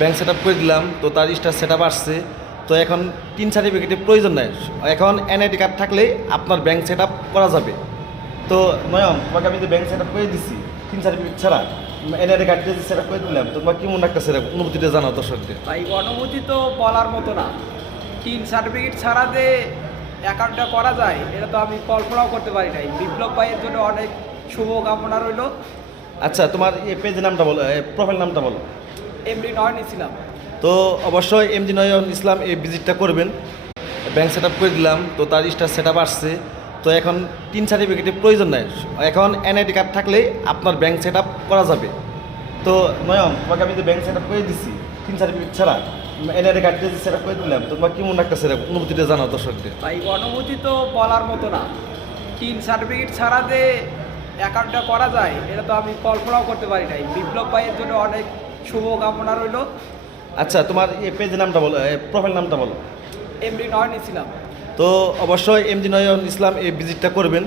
Bank set up করে দিলাম, তো তার স্টার সেট আপ আসছে। তো এখন 3 সার্টিফিকেটের প্রয়োজন নাই, এখন এনআইডি কার্ড থাকলেই আপনার ব্যাংক সেট আপ করা যাবে। তো নয়ন, তোমাকে আমি যে ব্যাংক সেট আপ করে দিছি 3 সার্টিফিকেট ছাড়া, এনআইডি কার্ড দিয়ে সেট আপ করে দিলাম, তো তোমার কেমন লাগতেছে অনুভূতিটা জানাও দর্শকদের। ভাই অনুভূতি তো বলার মতো না। 3 সার্টিফিকেট ছাড়া যে অ্যাকাউন্টটা করা যায় এটা তো আমি কল্পনাও করতে পারি নাই। বিপ্লব ভাইয়ের জন্য অনেক শুভকামনা রইল। আচ্ছা, তোমার এই পেজের নামটা বলো, প্রোফাইল নামটা বলো। এমডি নয়ন ইসলাম। তো অবশ্যই এমডি নয়ন ইসলাম এই ভিজিটটা করবেন। ব্যাংক সেট আপ করে দিলাম, তো তার স্টার সেট আপ আসছে। তো এখন 3 সার্টিফিকেটের প্রয়োজন নাই, এখন এনআইডি কার্ড থাকলেই আপনার ব্যাংক সেট আপ করা যাবে। তো নয়ন, তোমাকে আমি যে ব্যাংক সেট আপ করে দিছি 3 সার্টিফিকেট ছাড়া, এনআইডি কার্ড দিয়ে সেট আপ করে দিলাম, তো তোমার কেমন লাগতেছে অনুভূতিটা জানাও দর্শকদের। ভাই অনুভূতি তো বলার মতো না। 3 সার্টিফিকেট ছাড়া যে অ্যাকাউন্টটা করা যায় এটা তো আমি কল্পনাও করতে পারি নাই। বিপ্লব ভাইয়ের জন্য অনেক শুভকামনা রইল। আচ্ছা, তোমার এই পেজের নামটা বলো, প্রোফাইল নামটা বলো। এমডি নয়ন ইসলাম। তো অবশ্যই এমডি নয়ন ইসলাম এই ভিজিটটা করবেন।